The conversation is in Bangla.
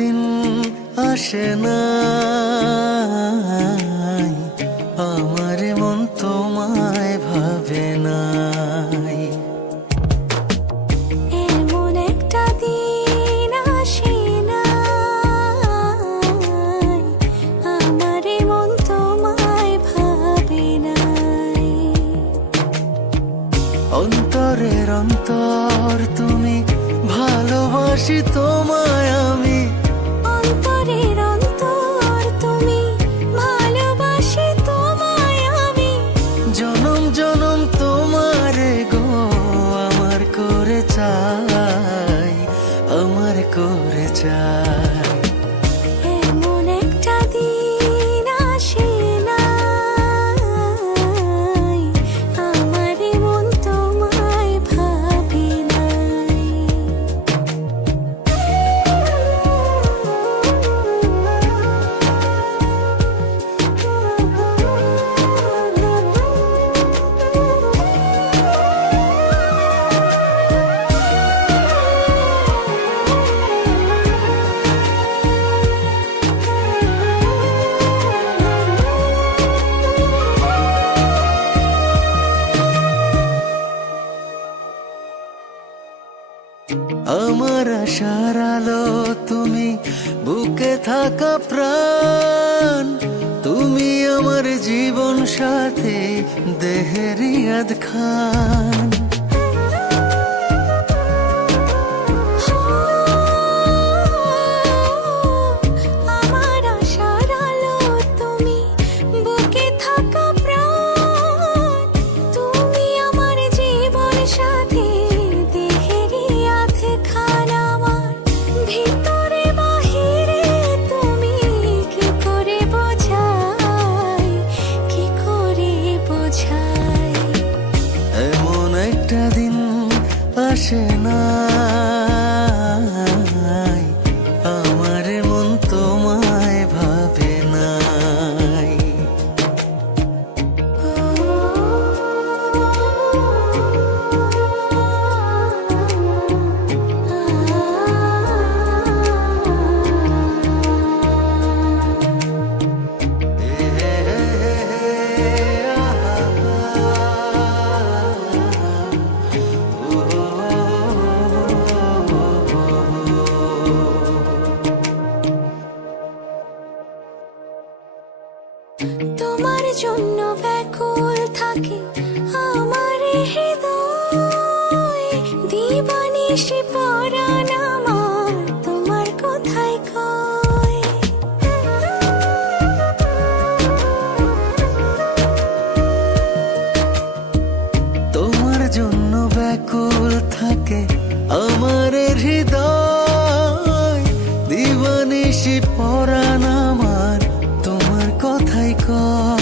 দিন আসে না, আমার মন তোমায় ভাবে নাই। এমন একটা দিন আসে না, আমার মন তোমায় ভাবে নাই। অন্তরের অন্তর তুমি, ভালোবাসি তোমায় আমি। অন্তরের অন্তর তুমি, ভালোবাসি তোমায় আমি। জনম জনম তোমারে গো আমার করে চাই, আমার করে চাই। এমন একটা দিন আসে না, আমার মন তোমায় ভাবে নাই। আমার আশার আলো তুমি, বুকে থাকা প্রাণ তুমি, আমার জীবন সাথী দেহের ইয়াদ খান। আমার আশার আলো তুমি, বুকে থাকা প্রাণ তুমি, আমার জীবন সাথী দেহের ইয়াদ খান। আমার ভিতরে বাহিরে তুমি, কি করে বোঝাই, কি করে বোঝাই। এমন একটা দিন আসে না, আমার মন তোমায় ভাবে নাই। তোমার জন্য ব্যাকুল থাকে আমার হৃদয়, দিবানিশি পরাণ আমার তোমার কথাই কয়। তোমার জন্য ব্যাকুল থাকে আমার হৃদয়, দিবানিশি পরাণ আমার তোমার কথাই কয়।